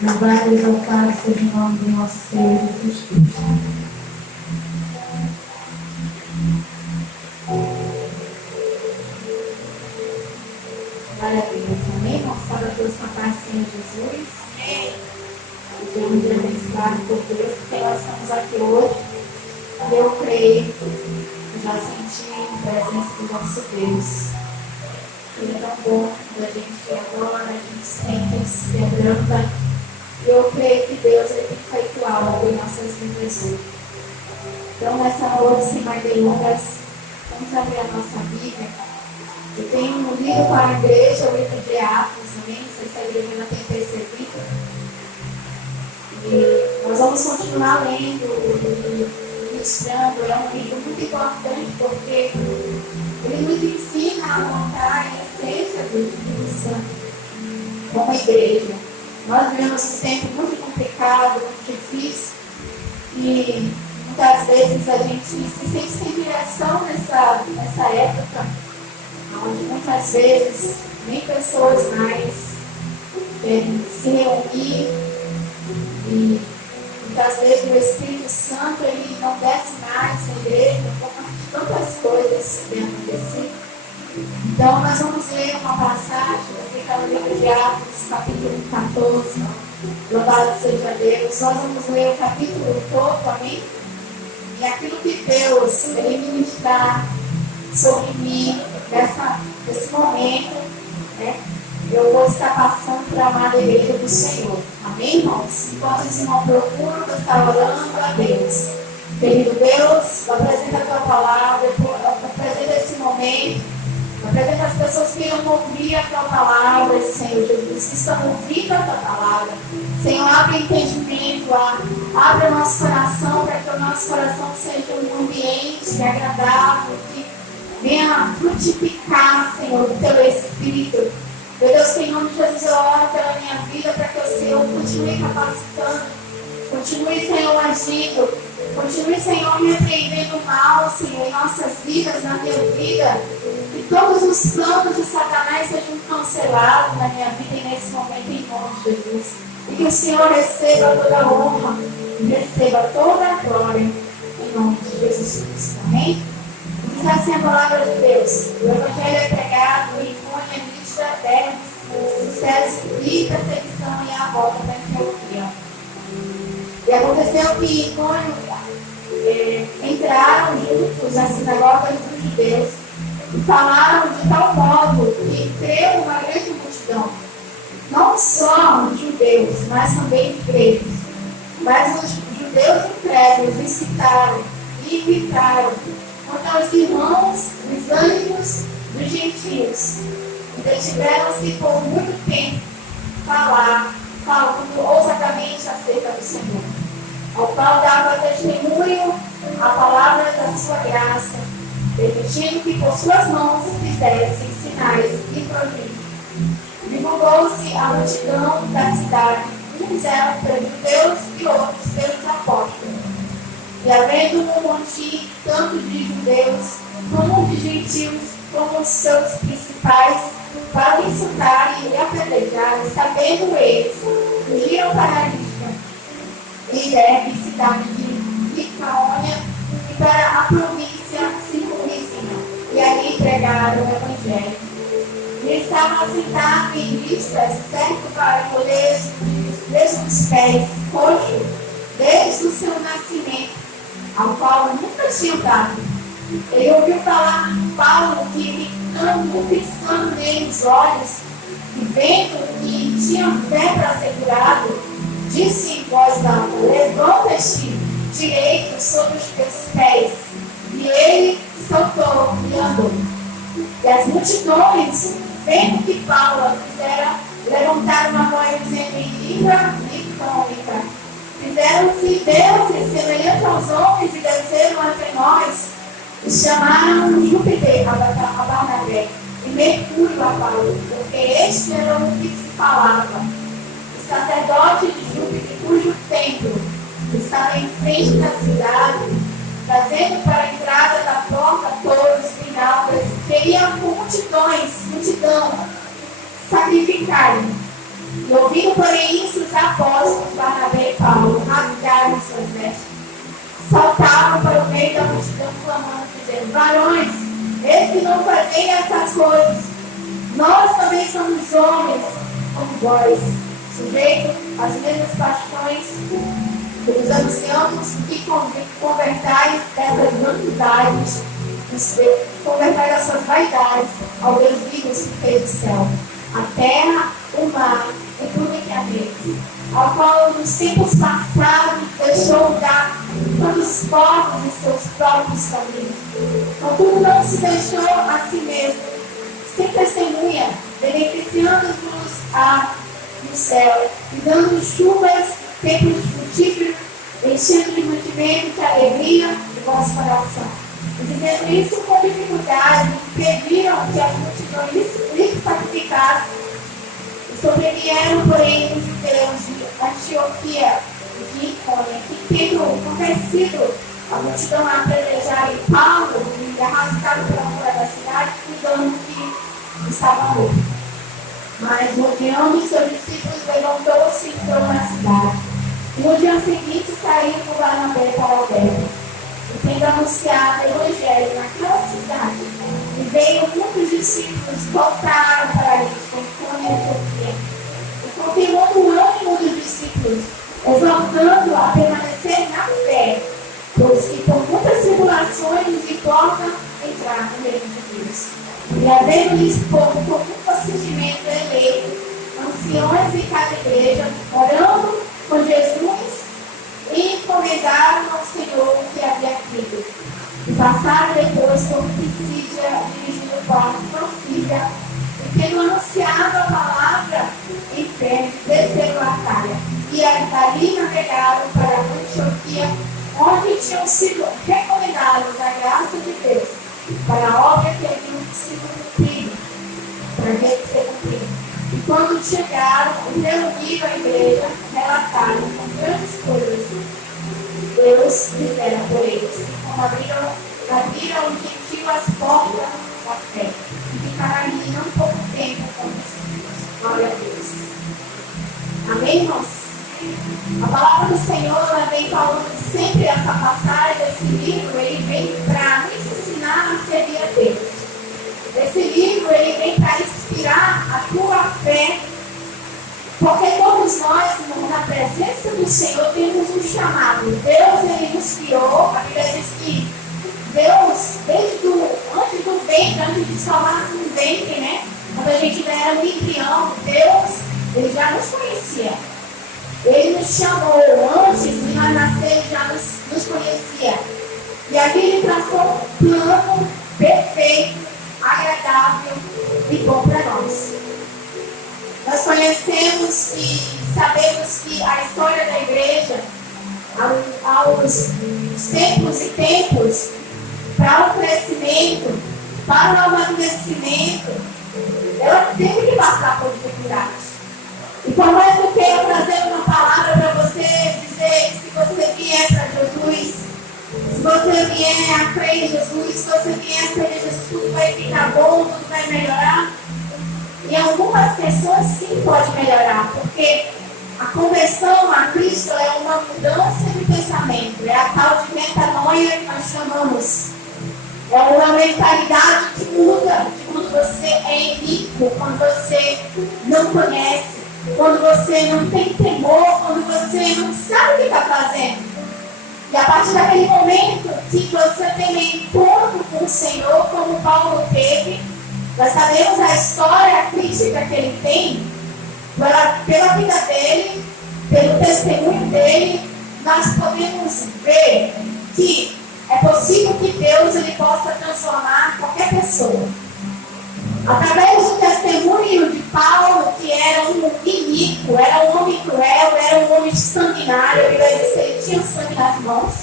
Louvado e exaltado seja o nome do nosso Senhor Jesus Cristo. Glória a Deus, amém? Vamos falar a Deus com a paz do Senhor Jesus. Amém. Sejamos abençoados por Deus, porque nós estamos aqui hoje. E eu creio, eu já senti a presença do nosso Deus. Ele é tão bom quando a gente adora, a gente sente, se quebranta. E eu creio que Deus ele tem feito algo em nossas vidas hoje. Então, nessa noite, sem mais delongas, vamos abrir a nossa Bíblia. Eu tenho lido para a igreja o livro de Atos, amém? Não sei se a igreja já tem percebido. E nós vamos continuar lendo e ministrando. É um livro muito importante porque ele nos ensina a montar a essência do Espírito Santo como igreja. Nós vivemos um tempo muito complicado, muito difícil, e muitas vezes a gente se sente sem direção nessa época, onde muitas vezes nem pessoas mais querem se reunir, e muitas vezes o Espírito Santo ele não desce mais na igreja, por causa de tantas coisas que têm acontecido. Então, nós vamos ler uma passagem que fica no livro de Atos, capítulo 14. Louvado seja Deus. Nós vamos ler o capítulo todo, amém? E aquilo que Deus ele ministrar sobre mim nesse momento, né? Eu vou estar passando para a amada igreja do Senhor. Amém, irmãos? Enquanto os irmãos procuram, eu estar orando a Deus. Querido Deus, apresenta a tua palavra, apresenta esse momento. Apresenta as pessoas que iam ouvir a tua palavra, Senhor Jesus, que estão ouvindo a tua palavra. Senhor, abre o entendimento, abre o nosso coração, para que o nosso coração seja um ambiente agradável, que venha frutificar, Senhor, do teu Espírito. Meu Deus, em nome de Jesus, eu oro pela minha vida, para que o Senhor continue capacitando, continue, Senhor, agindo. Continue, Senhor, me repreendendo mal, Senhor, em nossas vidas, na minha vida. Que todos os planos de Satanás sejam cancelados na minha vida e nesse momento, em nome de Jesus. E que o Senhor receba toda a honra e receba toda a glória, em nome de Jesus Cristo. Amém? Diz assim a palavra de Deus. O Evangelho é pregado em Icônia, Lídia, Derbe, sucesso e perseguição e a volta da Antioquia. E aconteceu que em Icônia entraram juntos nas sinagogas dos judeus e falaram de tal modo que creu uma grande multidão, não só os judeus, mas também gregos. Mas os judeus incrédulos incitaram e irritaram contra os irmãos dos ânimos dos gentios, e detiveram-se por muito tempo falando ousadamente acerca do Senhor, ao qual dava testemunho a palavra da sua graça, permitindo que por suas mãos fizessem sinais e prodígios. Divulgou-se a multidão da cidade, uns eram pelos judeus e outros pelos apóstolos. E havendo no monte tanto de judeus como de gentios, como os seus principais, para o insultarem e apedrejarem, sabendo eles, fugiram para a Lídia e Derbe, cidade de Licaônia, e para a província circunvizinha, e ali pregaram o Evangelho. E estavam assentados em listas, certo para colher desde os pés, coxo, desde o seu nascimento, ao qual nunca tinha dado. Ele ouviu falar de Paulo que, piscando nele os olhos, e vendo que tinha fé para assegurado, disse em voz alta: levanta-te direito sobre os teus pés. E ele saltou e andou. E as multidões, vendo que Paulo fizera, levantaram uma voz dizendo em língua licônica: fizeram-se deuses semelhantes aos homens e desceram entre nós. E chamaram Júpiter a Barnabé e Mercúrio a Paulo, porque este era o que se falava. O sacerdote de Júpiter, cujo templo estava em frente da cidade, trazendo para a entrada da porta touros e grinaldas, queriam com multidão sacrificarem. E ouvindo, porém, isso, os apóstolos, Barnabé e Paulo, rasgaram suas vestes, saltavam para o meio da multidão, clamando, dizendo: varões, eis que não fazem essas coisas. Nós também somos homens, como vós, sujeitos às mesmas paixões. Os anciãos que convertais dessas vanidades, convertais dessas vaidades ao Deus vivo que fez o céu, a terra, o mar e tudo que há nele, ao qual nos tempos passados deixou dar todos os povos e seus próprios caminhos. Contudo, não se deixou a si mesmo, sem testemunha, beneficiando-nos no céu, e dando chuvas, tempos frutíferos, enchendo de mantimento, de alegria o vosso coração. E dizendo isso com dificuldade, impediram que as multidões lhes sacrificassem. E sobrevieram, porém, os judeus de Antioquia e de Icônia, que, tendo convencido a multidão a apedrejarem Paulo e arrastado pela muralha da cidade, cuidando que estava morto. Mas, rodeando os seus discípulos, levantou-se e entrou na cidade. E no dia seguinte saiu com Barnabé para Alberto, e tendo anunciado o evangelho naquela cidade, e veio muitos discípulos, voltaram para eles com fome e alegria, e confirmando o ânimo dos discípulos, exortando a permanecer na fé, pois que por muitas tribulações nos importa entrar no reino de Deus. E havendo-lhes posto com muito assistimento eleito, anciões em cada igreja, orando com Jesus, e encomendaram ao Senhor o que havia crido. E passaram depois por Pisídia, dirigindo para Profídia, e tendo anunciado a palavra em pé, desceram a Acaia. E dali navegaram para Antioquia, onde tinham sido recomendados a graça de Deus, para a obra que haviam sido cumprida, para ser cumprida. E quando chegaram e reuniram a igreja, relataram com grandes coisas Deus fizera por eles, como abriram o gentil as portas da fé, e ficaram ali não pouco tempo com os filhos. Glória a Deus. Amém, irmãos? A palavra do Senhor, ela vem falando sempre essa passagem, esse livro, ele vem para nos ensinar a servir a Deus. Esse livro, ele vem para inspirar a tua fé, porque todos nós, na presença do Senhor, temos um chamado. Deus, ele nos criou, a Bíblia diz que Deus, antes do ventre, antes de salvar no ventre, né? Quando a gente era um embrião, Deus, ele já nos conhecia. Ele nos chamou antes de nós nascer, ele já nos conhecia. E aqui ele traçou um plano perfeito, agradável e bom para nós. Nós conhecemos e sabemos que a história da igreja, aos tempos e tempos, para o crescimento, para o amadurecimento, ela teve que passar por dificuldades. E por mais que eu queira trazer uma palavra para você, dizer que se você vier para Jesus, se você vier a crer em Jesus, se você vier a crer em Jesus, tudo vai ficar bom, tudo vai melhorar. E algumas pessoas sim pode melhorar, porque a conversão a Cristo é uma mudança de pensamento, é a tal de metanoia que nós chamamos. É uma mentalidade que muda de quando você é iníquo, quando você não conhece, quando você não tem temor, quando você não sabe o que está fazendo. E a partir daquele momento que você tem um encontro com o Senhor, como Paulo teve, nós sabemos a história crítica que ele tem, pela vida dele, pelo testemunho dele, nós podemos ver que é possível que Deus ele possa transformar qualquer pessoa. Através do testemunho de Paulo, que era um iníquo, era um homem cruel, era um homem sanguinário, a Bíblia diz que ele tinha sangue nas mãos.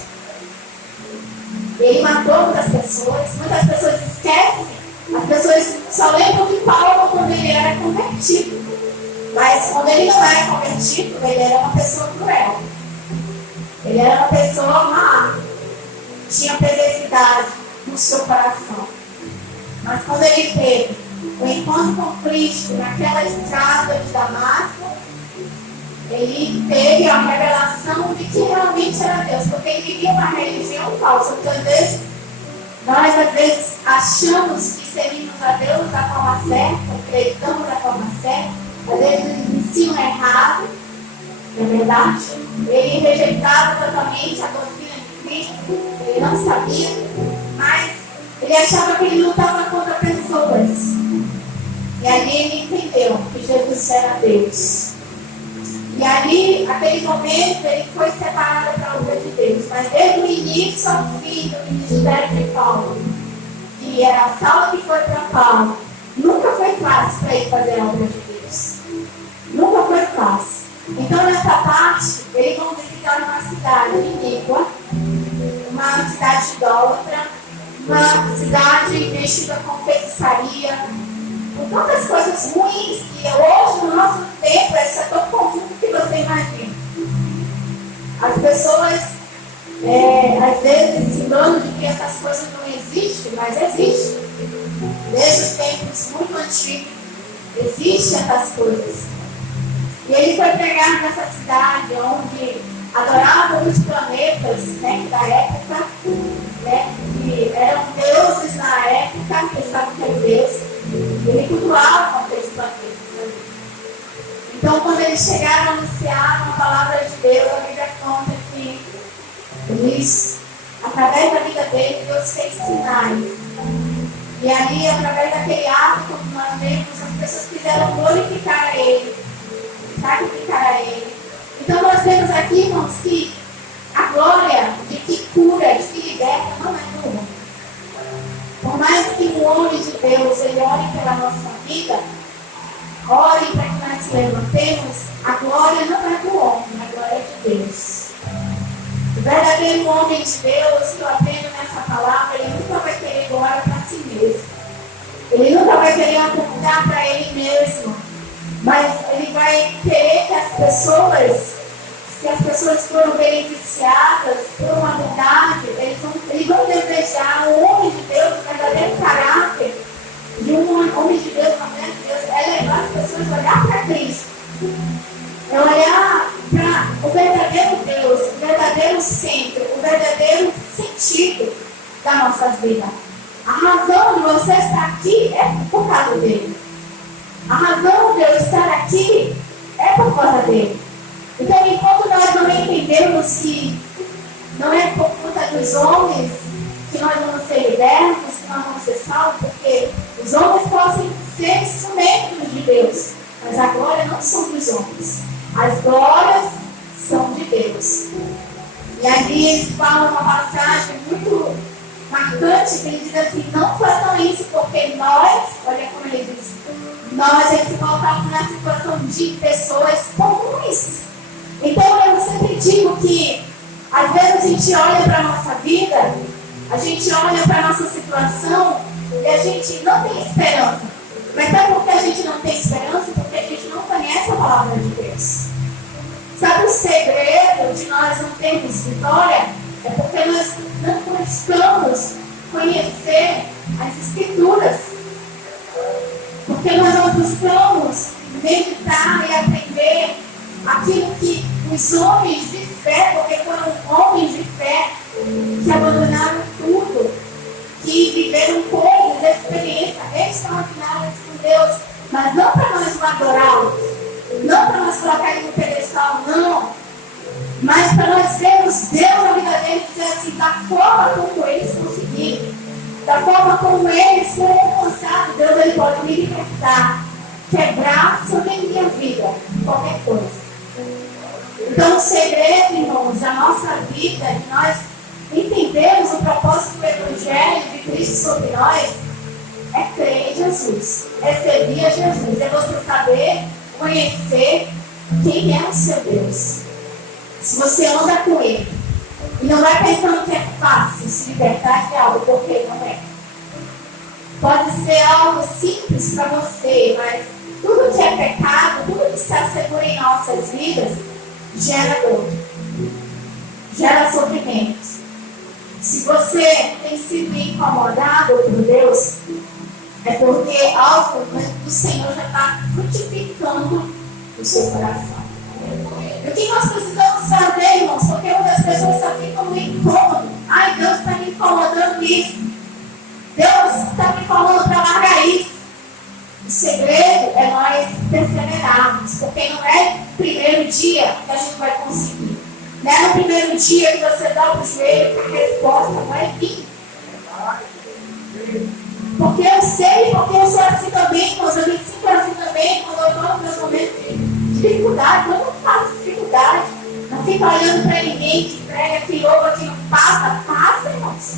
Ele matou muitas pessoas esquecem, as pessoas só lembram de Paulo quando ele era convertido. Mas quando ele não era convertido, ele era uma pessoa cruel. Ele era uma pessoa má. Tinha perversidade no seu coração. Mas quando ele teve o encontro com Cristo naquela estrada de Damasco, ele teve a revelação de que realmente era Deus, porque ele vivia uma religião falsa. Porque nós às vezes achamos que servimos a Deus da forma certa, acreditamos da forma certa, às vezes eles ensinam errado, não é verdade? Ele rejeitava totalmente a doutrina de Cristo, ele não sabia, mas ele achava que ele lutava contra pessoas. E ali ele entendeu que Jesus era Deus. E ali, naquele momento, ele foi separado para a obra de Deus. Mas desde o início ao fim do ministério de Paulo, que era a sala que foi para Paulo, nunca foi fácil para ele fazer a obra de Deus. Nunca foi fácil. Então, nessa parte, eles vão visitar uma cidade iníqua, uma cidade idólatra, uma cidade mexida com feitiçaria, com tantas coisas ruins que hoje, no nosso tempo, isso é tão comum que você imagina. As pessoas, às vezes, se enganam de que essas coisas não existem, mas existem. Desde os tempos muito antigos, existem essas coisas. E ele foi pregar nessa cidade onde adoravam os planetas, né, da época, né, que eram deuses na época, que estavam com Deus. Ele cultuava aqueles planetas. Né? Então, quando eles chegaram a anunciar a palavra de Deus, a Bíblia conta que eles, através da vida dele, Deus fez sinais. E ali, através daquele ato, como nós vemos, as pessoas quiseram glorificar a ele, sacrificar a ele. Então, nós vemos aqui, irmãos, que a glória de que cura, de que liberta, não é do homem. Por mais que o homem de Deus, ele ore pela nossa vida, ore para que nós levantemos, a glória não é do homem, a glória é de Deus. O verdadeiro homem de Deus, que eu aprendo nessa palavra, ele nunca vai querer glória para si mesmo. Ele nunca vai querer apontar para ele mesmo. Mas ele vai querer que as pessoas, se as pessoas foram beneficiadas por uma bondade, eles vão desejar o homem de Deus, o verdadeiro caráter de um homem de Deus, uma mulher de Deus, é levar as pessoas a olhar para Cristo. É olhar para o verdadeiro Deus, o verdadeiro centro, o verdadeiro sentido da nossa vida. A razão de você estar aqui é por causa dele. A razão de eu estar aqui é por causa dele. Então, enquanto nós não entendemos que não é por conta dos homens que nós vamos ser libertos, que nós vamos ser salvos, porque os homens podem ser instrumentos de Deus, mas a glória não são dos homens. As glórias são de Deus. E ali eles falam uma passagem muito marcante, que ele diz assim: não façam isso, porque nós, olha como ele diz, nós se colocamos na situação de pessoas comuns. Então eu sempre digo que às vezes a gente olha para a nossa vida, a gente olha para a nossa situação e a gente não tem esperança. Mas sabe por que a gente não tem esperança? Porque a gente não conhece a palavra de Deus. Sabe o segredo de nós não termos vitória? É porque nós não buscamos conhecer as Escrituras. Porque nós não buscamos meditar e aprender aquilo que os homens de fé, porque foram homens de fé que abandonaram tudo, que viveram coisas, experiências extraordinárias com Deus, mas não para nós adorá-los, não para nós colocar ele no pedestal, não, mas para nós vermos Deus na vida deles e dizer assim, da forma como eles conseguiram, da forma como eles foram alcançados, Deus ele pode me libertar, quebrar sobre a minha vida, qualquer coisa. Então o segredo, irmãos, da nossa vida, de nós entendermos o propósito do Evangelho de Cristo sobre nós, é crer em Jesus, é servir a Jesus, é você saber conhecer quem é o seu Deus. Se você anda com Ele e não vai pensando que é fácil se libertar de algo, porque não é. Pode ser algo simples para você, mas tudo que é pecado, tudo que se assegura em nossas vidas, gera dor, gera sofrimento. Se você tem sido incomodado por Deus, é porque algo do Senhor já está frutificando o seu coração. primeiro dia que a gente vai conseguir. Não é no primeiro dia que você dá o joelho que a resposta vai vir. Porque eu sei, porque eu sou assim também, quando eu me sinto assim também, quando eu estou nos meus momentos de dificuldade, quando eu faço dificuldade, não fico olhando para ninguém que prega, que louva, que não passa, irmãos.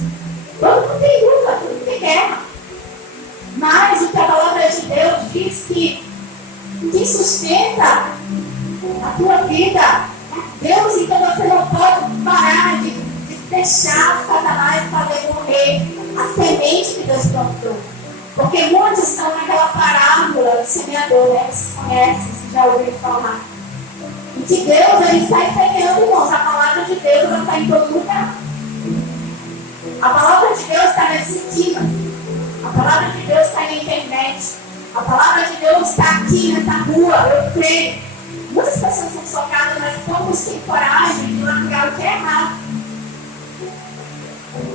Todo mundo tem luta, todo mundo tem guerra. Mas o que a palavra de Deus diz que sustenta a tua vida é Deus, então você não pode parar de deixar Satanás fazer morrer a semente que Deus plantou. Porque muitos estão naquela parábola do semeador, né? Vocês conhecem, vocês já ouviram falar. E que Deus, ele sai semeando, irmãos. A palavra de Deus, ela está em todo lugar. A palavra de Deus está nas esquinas. A palavra de Deus está na internet. A palavra de Deus está aqui nessa rua. Eu creio. Muitas pessoas são chocadas, mas poucos têm coragem de largar o que é errado.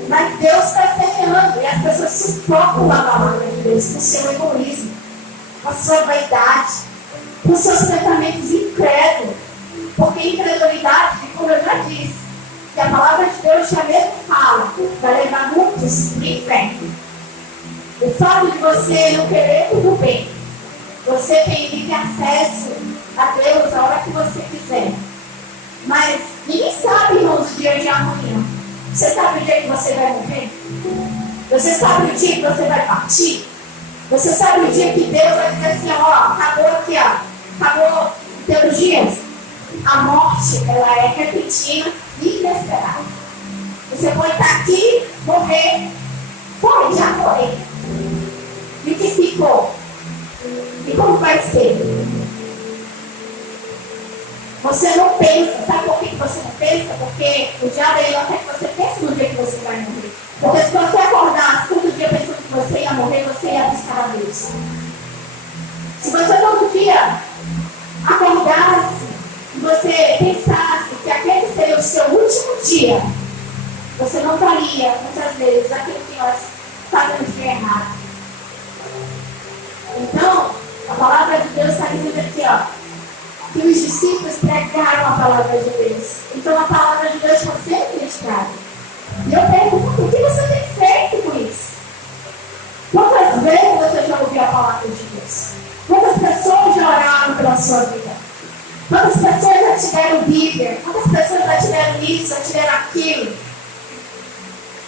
Mas Deus está semeando e as pessoas sufocam a palavra de Deus com o seu egoísmo, com a sua vaidade, com os seus pensamentos incrédulos. Porque incredulidade, como eu já disse, que a palavra de Deus já mesmo fala, vai levar muitos para o inferno. O fato de você não querer tudo bem, você tem livre acesso a Deus a hora que você quiser. Mas ninguém sabe, irmãos, o dia de amanhã. Você sabe o dia que você vai morrer? Você sabe o dia que você vai partir? Você sabe o dia que Deus vai dizer assim, ó, acabou aqui, ó, acabou teus dias? A morte, ela é repentina e inesperada. Você pode estar aqui, morrer, foi, já foi. E o que ficou? E como vai ser? Você não pensa, sabe por que você não pensa? Porque o diabo ele não quer que você pense no dia que você vai morrer. Porque se você acordasse todo dia pensando que você ia morrer, você ia buscar a Deus. Se você todo dia acordasse e você pensasse que aquele seria o seu último dia, você não faria, muitas vezes, aquilo que nós fazemos de errado. Então, a palavra de Deus está dizendo aqui, ó, que os discípulos pregaram a palavra de Deus. Então a palavra de Deus está sendo ministrada. E eu pergunto, o que você tem feito com isso? Quantas vezes você já ouviu a palavra de Deus? Quantas pessoas já oraram pela sua vida? Quantas pessoas já te deram Bíblia? Quantas pessoas já te deram isso, já te deram aquilo?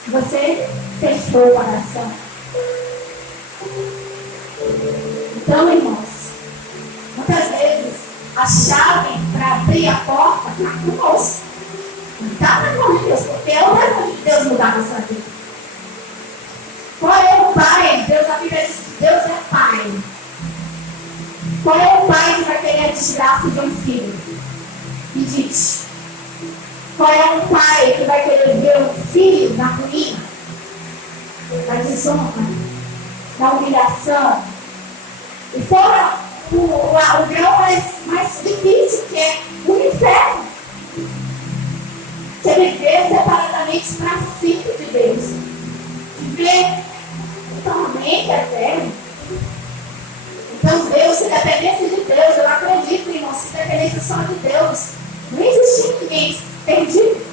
Você fechou o coração. Então, irmãos, muitas vezes a chave para abrir a porta está conosco. Não está na mão de Deus, porque é o mesmo de Deus mudar a nossa vida. Qual é o pai? Deus, a Bíblia diz que Deus é pai. Qual é o pai que vai querer a desgraça de um filho? Me diz. Qual é o pai que vai querer ver um filho na ruína, na desonra, na humilhação? E fora o grau mais difícil, que é o inferno. Que é viver separadamente para sempre de Deus. Viver totalmente eterno. Então Deus, se dependesse de Deus, eu acredito, irmão, se dependesse só de Deus, não existia ninguém perdido.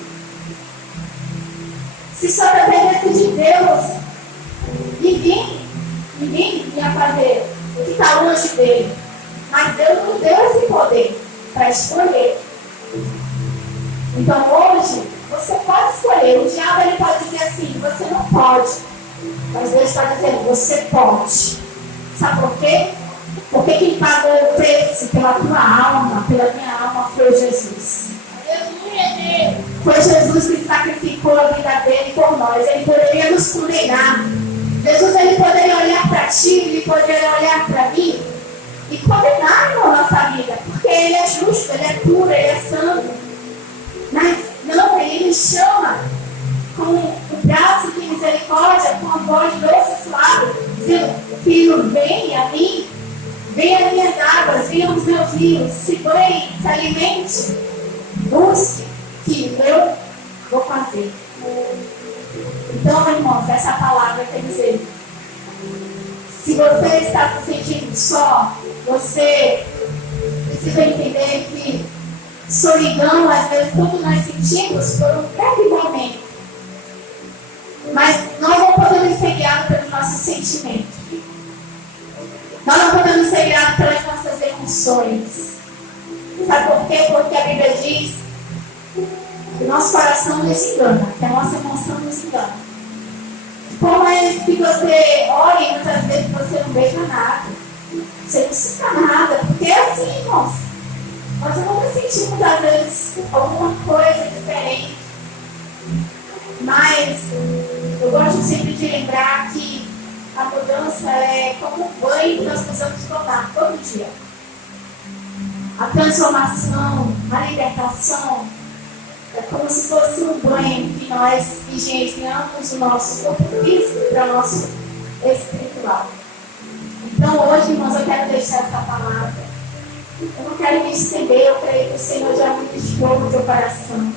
Se só dependesse de Deus, ninguém ia fazer o que está longe dele. Mas Deus nos deu esse poder para escolher. Então hoje, você pode escolher. O diabo ele pode dizer assim, você não pode. Mas Deus está dizendo, você pode. Sabe por quê? Porque quem pagou o preço pela tua alma, pela minha alma, foi Jesus. Foi Jesus que sacrificou a vida dele por nós. Ele poderia nos condenar. Jesus ele poderia olhar para ti, ele poderia olhar para mim e condenar a nossa vida. Porque ele é justo, ele é puro, ele é santo. Mas não, ele me chama com o braço de misericórdia, com a voz doce e suave, dizendo, filho, vem a mim, vem as minhas águas, vem aos meus rios, se banhe, se alimente, busque, que eu vou fazer. Então, irmãos, essa palavra quer dizer, se você está se sentindo só, você precisa entender que solidão, às vezes, tudo nós sentimos por um breve momento. Mas nós não podemos ser guiados pelos nossos sentimentos. Nós não podemos ser guiados pelas nossas emoções. Sabe por quê? Porque a Bíblia diz que o nosso coração nos engana, que a nossa emoção nos engana. Por mais que você ore, muitas vezes você não veja nada. Você não sinta nada, porque é assim, irmãos. Nós vamos sentir muitas vezes alguma coisa diferente. Mas eu gosto sempre de lembrar que a mudança é como um banho que nós precisamos tomar todo dia. A transformação, a libertação, é como se fosse um banho que nós higienizamos o nosso corpo físico para o nosso espiritual. Então hoje, irmãos, eu quero deixar essa palavra. Eu não quero me estender, eu creio que o Senhor já ministrou no teu coração.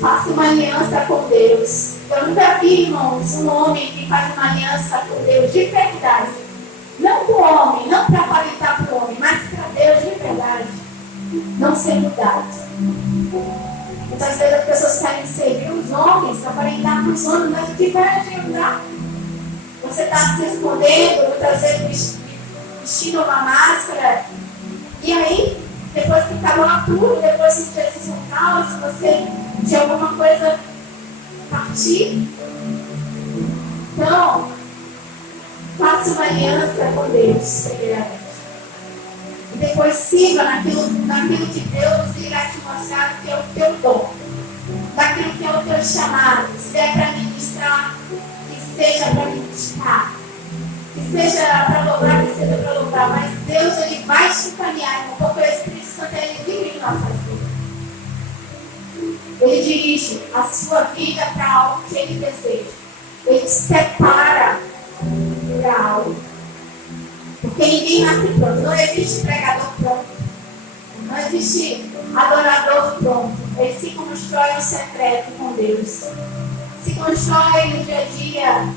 Faça uma aliança com Deus. Eu nunca vi, irmãos, um homem que faz uma aliança com Deus de verdade. Não com o homem, não para aparentar para o homem, mas para Deus de verdade. Não ser mudado. Muitas vezes as pessoas querem servir os homens, aparentar para os homens, mas o que vai adiantar? Você está se escondendo, muitas vezes vestindo uma máscara. E aí, depois que está lá tudo, depois que Jesus voltar, se você de alguma coisa partir. Então, faça uma aliança com Deus, primeiramente. E depois siga naquilo que Deus irá te mostrar que é o teu dom. Daquilo que é o teu chamado. Se é para ministrar, que seja para ministrar. Que seja para louvar, que seja para louvar. Mas Deus, Ele vai te encaminhar, irmão, porque o Espírito Santo, Ele dirige nossas vidas. Ele dirige a sua vida para algo que Ele deseja. Ele te separa para algo. Porque ninguém nasce pronto. Não existe pregador pronto. Não existe adorador pronto. Ele se constrói no secreto com Deus. Se constrói no dia a dia,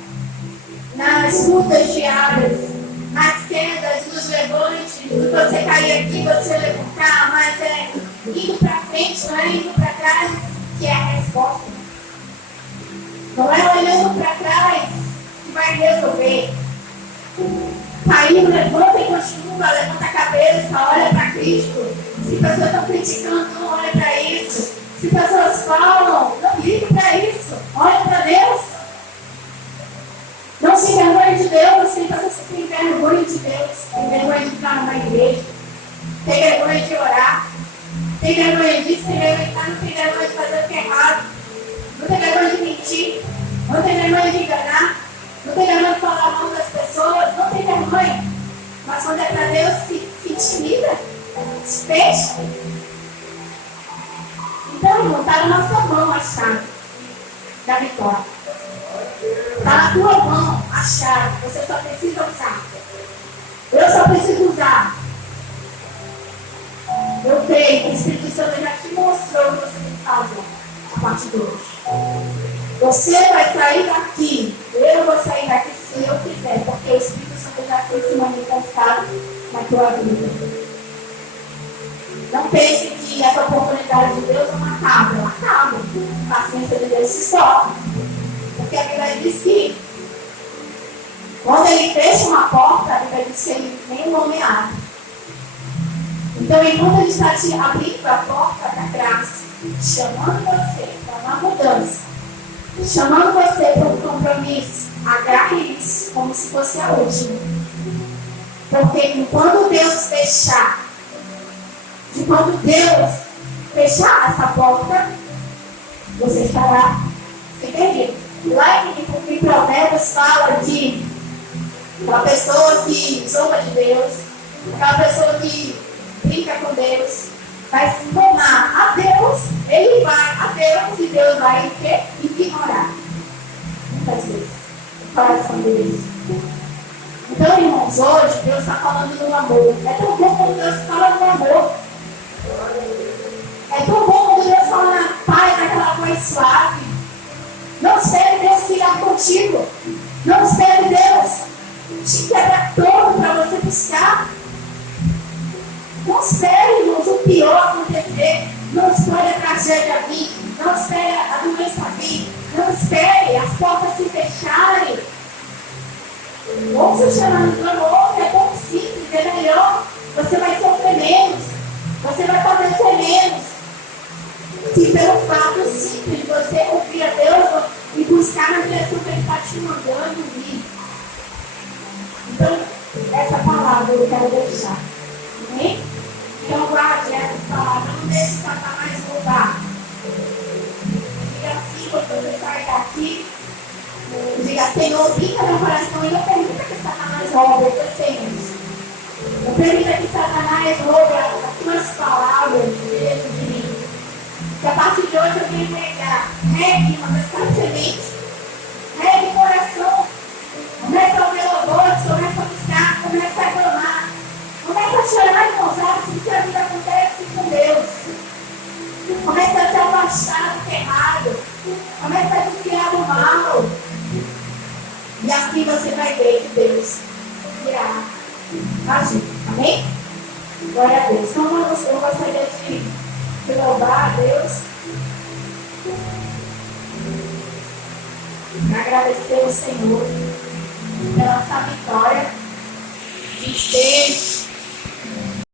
nas lutas diárias, nas quedas, nos levantes. Você cair aqui, você levantar, mas é indo para frente, não é indo para trás, que é a resposta. Não é olhando para trás que vai resolver. Caiu, levanta e continua, levanta a cabeça, olha para Cristo. Se pessoas estão criticando, não olha para isso. Se pessoas falam, não ligue para isso. Olha para Deus. Não se envergonhe de Deus. Tem pessoas que têm vergonha de Deus. Tem vergonha de entrar numa igreja. Tem vergonha de orar. Tem vergonha disso, tem vergonha de estar, não tem vergonha de fazer o que é errado. Não tem vergonha de mentir. Não tem vergonha de enganar. Não tem vergonha de falar mal das pessoas. Não tem vergonha. Mas quando é para Deus, se intimida. Se fecha. Então, irmão, está na nossa mão a chave da vitória. Está na tua mão a chave. Você só precisa usar. Eu só preciso usar. Eu creio que o Espírito Santo já te mostrou o que você tem que fazer a partir de hoje. Você vai sair daqui. Eu vou sair daqui se eu quiser, porque o Espírito Santo já foi se manifestado na tua vida. Não pense que essa oportunidade de Deus é uma cabra. Ela acaba. A paciência de Deus se esgota. Porque a Bíblia diz que quando Ele fecha uma porta, a Bíblia diz que Ele nem o nome abre. Então, enquanto Ele está te abrindo a porta da graça, chamando você para uma mudança, chamando você para um compromisso, agarre isso como se fosse a última. Porque quando Deus fechar essa porta, você estará se perdido. Lá em Provérbios fala de aquela pessoa que zomba de Deus, aquela pessoa que brinca com Deus, vai se tornar a Deus, ele vai a Deus e Deus vai ignorar. Muitas vezes, o coração deles. Então, irmãos, hoje Deus está falando do amor. É tão bom quando Deus fala do amor. É tão bom quando Deus fala na paz, naquela voz suave. Não espere Deus ficar contigo. Não espere Deus te quebrar todo para você buscar. Não espere, irmãos, o pior acontecer espere a tragédia vir. Não espere a doença vir. Não espere as portas se fecharem. Ou se chamando de amor, é tão simples, é melhor. Você vai sofrer menos. Você vai padecer menos. Se pelo fato simples de você ouvir a Deus e buscar na direção que Ele está te mandando ir. Então, essa palavra eu quero deixar. Amém? Então, guarde essas palavras. Não deixe Satanás roubar. Diga assim, quando você sair daqui, diga, Senhor, brinca meu coração e não permita que Satanás roube os teus sonhos. Não permita que Satanás roube as tuas palavras de mim. Que a partir de hoje eu venho pregar. Regue, mas constantemente. Regue o coração. Começa a ouvir louvores, começa a buscar, começa a clamar. Começa a chorar e gozar assim que a vida acontece com Deus. Começa a se afastar do que é errado. Começa a desviar do mal. E assim você vai ver que Deus irá agir. Amém? Glória a Deus. Então eu gostaria de louvar a Deus. Agradecer ao Senhor pela essa vitória de ter